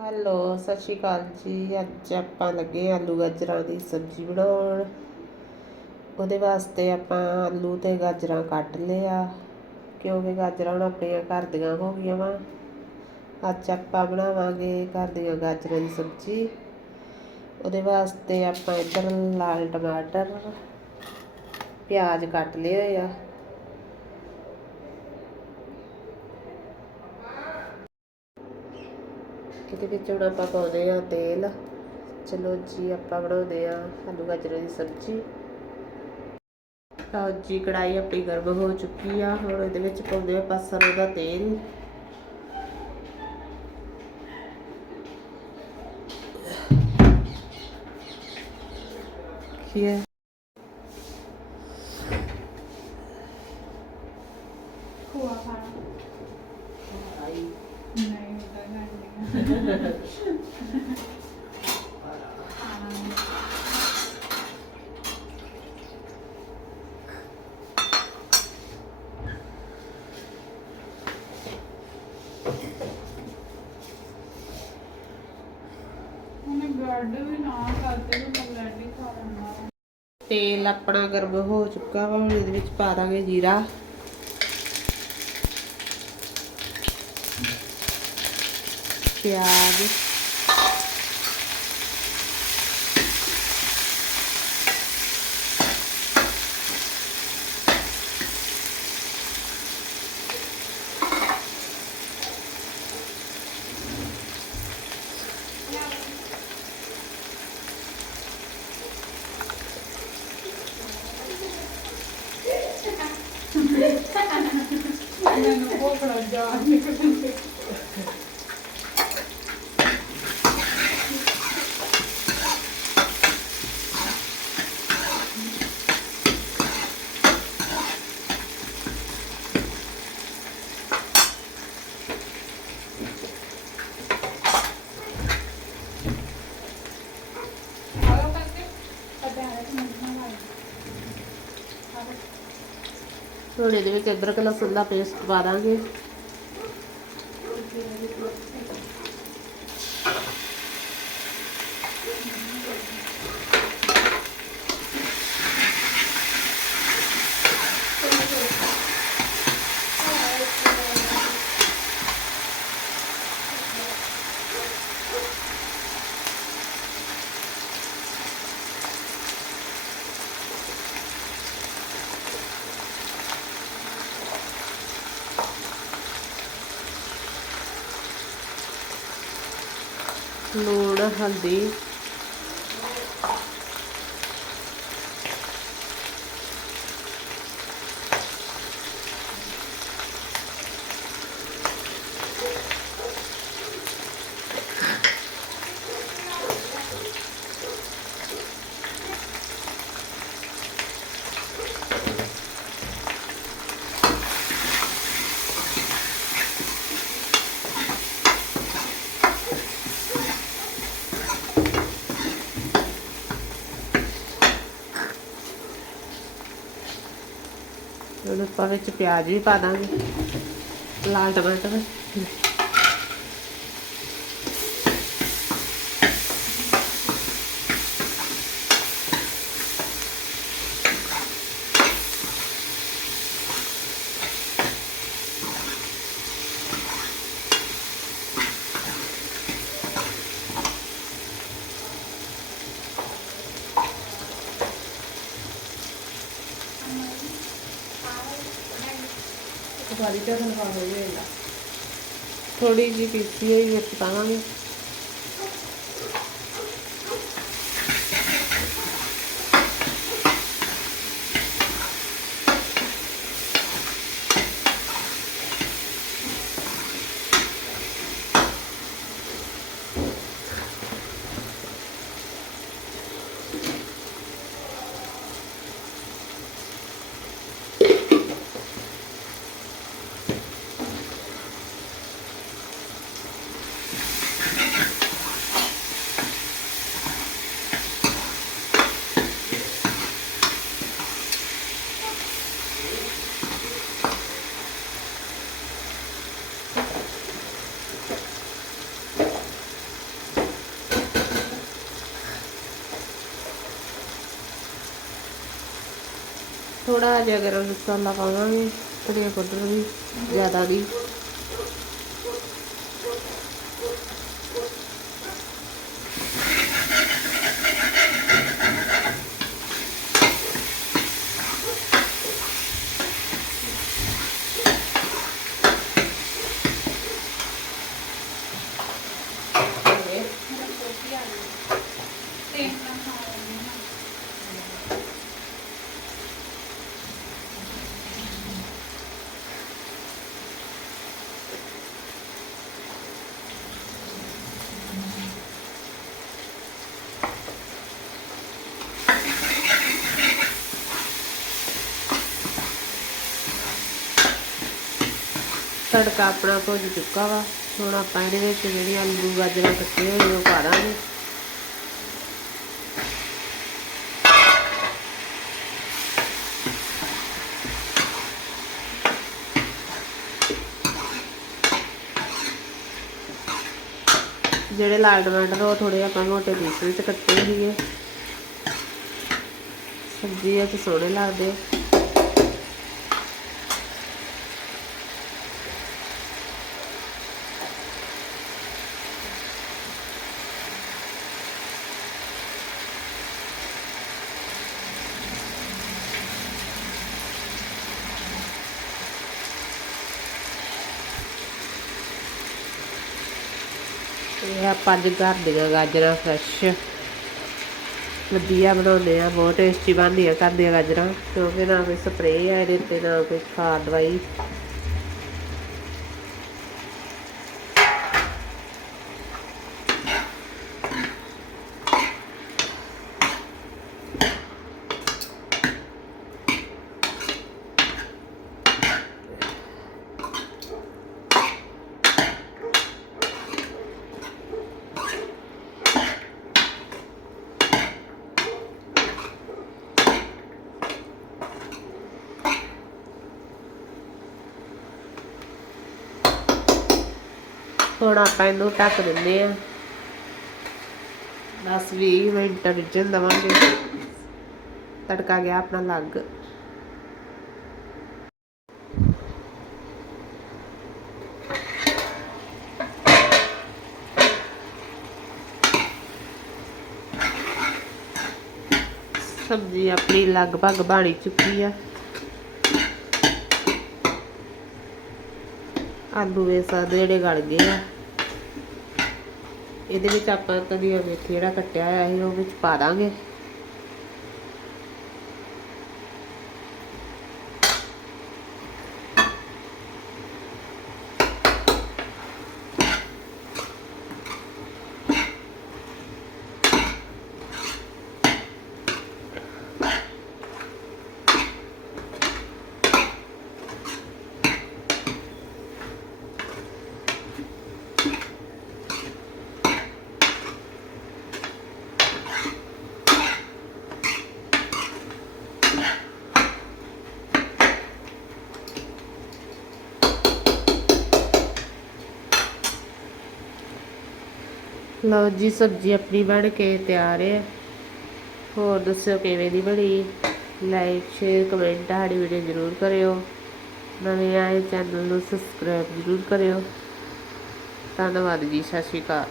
Hello, ਸਤਿ ਸ਼੍ਰੀ ਅਕਾਲ ਜੀ। ਅੱਜ ਆਪਾਂ ਲੱਗੇ ਆਲੂ ਗਾਜਰਾਂ ਦੀ ਸਬਜ਼ੀ ਬਣਾਉਣ। ਉਹਦੇ ਵਾਸਤੇ ਆਪਾਂ ਆਲੂ ਤੇ ਗਾਜਰਾਂ ਕੱਟ ਲਿਆ। ਕਿਉਂਕਿ ਗਾਜਰਾਂ ਹੁਣ ਆਪਣੀਆਂ ਘਰ ਦੀਆਂ ਹੋ ਗਈਆਂ ਵਾ। ਅੱਜ ਆਪਾਂ ਬਣਾਵਾਂਗੇ ਘਰ ਦੀਆਂ ਗਾਜਰਾਂ ਦੀ ਸਬਜ਼ੀ। ਉਹਦੇ ਵਾਸਤੇ ਆਪਾਂ ਇੱਧਰ ਲਾਲ ਟਮਾਟਰ, ਪਿਆਜ਼ ਕੱਟ ਲਏ ਹੋਏ ਆ। ਇਹਦੇ ਵਿੱਚ ਹੁਣ ਆਪਾਂ ਪਾਉਂਦੇ ਆ ਤੇਲ। ਚਲੋ ਜੀ, ਆਪਾਂ ਬਣਾਉਂਦੇ ਆ ਆਲੂ ਗਾਜਰਾਂ ਦੀ ਸਬਜ਼ੀ। ਲਓ ਜੀ ਕੜਾਈ ਆਪਣੀ ਗਰਮ ਹੋ ਚੁੱਕੀ ਆ। ਹੁਣ ਇਹਦੇ ਵਿੱਚ ਪਾਉਂਦੇ ਆ ਆਪਾਂ ਸਰੋਂ ਦਾ ਤੇਲ। ਕੀ ਹੈ ਤੇਲ ਆਪਣਾ ਗਰਮ ਹੋ ਚੁੱਕਾ ਵਾ ਹੁਣ ਇਹਦੇ ਵਿੱਚ ਪਾ ਦਾਂਗੇ ਜੀਰਾ। ਪਿਆਜ਼ ਮੈਨੂੰ ਭੁੱਖ ਲੱਗ ਜਾ ਨਿਕਲ ਆਲੋ ਕਰਕੇ ਪਤਾ ਹੈ ਕਿ ਮੈਨੂੰ ਨਾ ਆਲੋ ਹੁਣ ਇਹਦੇ ਵਿੱਚ ਅਦਰਕ ਲਸਣ ਦਾ ਪੇਸਟ ਪਾ ਦਾਂਗੇ। ਲੂਣ ਹਲਦੀ ਆਪਾਂ ਵਿੱਚ ਪਿਆਜ਼ ਵੀ ਪਾ ਦਾਂਗੇ। ਲਾਲ ਟਮਾਟਰ। ਤੁਹਾਡੀ ਟਰਨ ਥੋੜੀ ਜਿਹੀ ਪੀਸੀ ਹੋਈ ਵਿੱਚ ਪਾਵਾਂਗੇ। ਥੋੜਾ ਜਿਹਾ ਗਰਮ ਮਸਾਲਾ ਪਾਵਾਂਗੇ ਧਨੀਆ ਪਾਊਡਰ ਵੀ ਜ਼ਿਆਦਾ ਨਹੀਂ ਤੜਕਾ ਆਪਣਾ ਭੁੱਜ ਚੁੱਕਾ ਵਾ। ਹੁਣ ਆਪਾਂ ਇਹਦੇ ਵਿੱਚ ਜਿਹੜੀ ਆਲੂ ਗਾਜਰਾਂ ਕੱਟੇ ਹੋਏ ਉਹ ਪਾ ਦਾਂਗੇ। ਜਿਹੜੇ ਲਾਲ ਟਮਾਟਰ ਉਹ ਥੋੜੇ ਆਪਾਂ ਮੋਟੇ ਪੀਸ ਵਿੱਚ ਕੱਟੇ ਸੀਗੇ। ਸਬਜ਼ੀ ਵਿੱਚ ਸੋਹਣੇ ਲੱਗਦੇ। ਆਪਾਂ ਅੱਜ ਘਰ ਦੀਆਂ ਗਾਜਰਾਂ ਫਰੈਸ਼ ਵਧੀਆ ਬਣਾਉਂਦੇ ਆ, ਬਹੁਤ ਟੇਸਟੀ ਬਣਦੀਆਂ ਘਰ ਦੀਆਂ ਗਾਜਰਾਂ। ਕਿਉਂਕਿ ਨਾ ਕੋਈ ਸਪਰੇਅ ਆ ਇਹਦੇ ਤੇ ਨਾ ਕੋਈ ਖਾਦ ਦਵਾਈ ਹੁਣ ਆਪਾਂ ਇਹਨੂੰ ਢੱਕ ਦਿੰਦੇ ਆ 10 20 ਮਿੰਟ ਰਿੱਝਣ ਦਵਾਂਗੇ। ਤੜਕਾ ਗਿਆ ਆਪਣਾ ਲੱਗ। ਸਬਜ਼ੀ ਆਪਣੀ ਲਗਭਗ ਬਣ ਚੁੱਕੀ ਆ। ਆਲੂ ਵੇ ਸਾਡੇ ਜਿਹੜੇ ਗਲ ਗਏ ਆ। ਇਹਦੇ ਵਿੱਚ ਆਪਾਂ ਧਨੀਆ ਮੇਥੀ ਜਿਹੜਾ ਕੱਟਿਆ ਹੋਇਆ ਸੀ, ਉਹ ਵਿੱਚ ਪਾ ਦਾਂਗੇ। ਲਓ ਜੀ, ਸਬਜ਼ੀ ਆਪਣੀ ਬਣ ਕੇ ਤਿਆਰ ਹੈ। ਹੋਰ ਦੱਸਿਓ ਕਿਵੇਂ ਦੀ ਬਣੀ? ਲਾਈਕ ਸ਼ੇਅਰ ਕਮੈਂਟ ਸਾਡੀ ਵੀਡੀਓ ਜ਼ਰੂਰ ਕਰਿਓ। ਨਵੇਂ ਆਏ ਚੈਨਲ ਨੂੰ ਸਬਸਕ੍ਰਾਈਬ ਜ਼ਰੂਰ ਕਰਿਓ। ਧੰਨਵਾਦ ਜੀ, ਸਤਿ ਸ਼੍ਰੀ ਅਕਾਲ।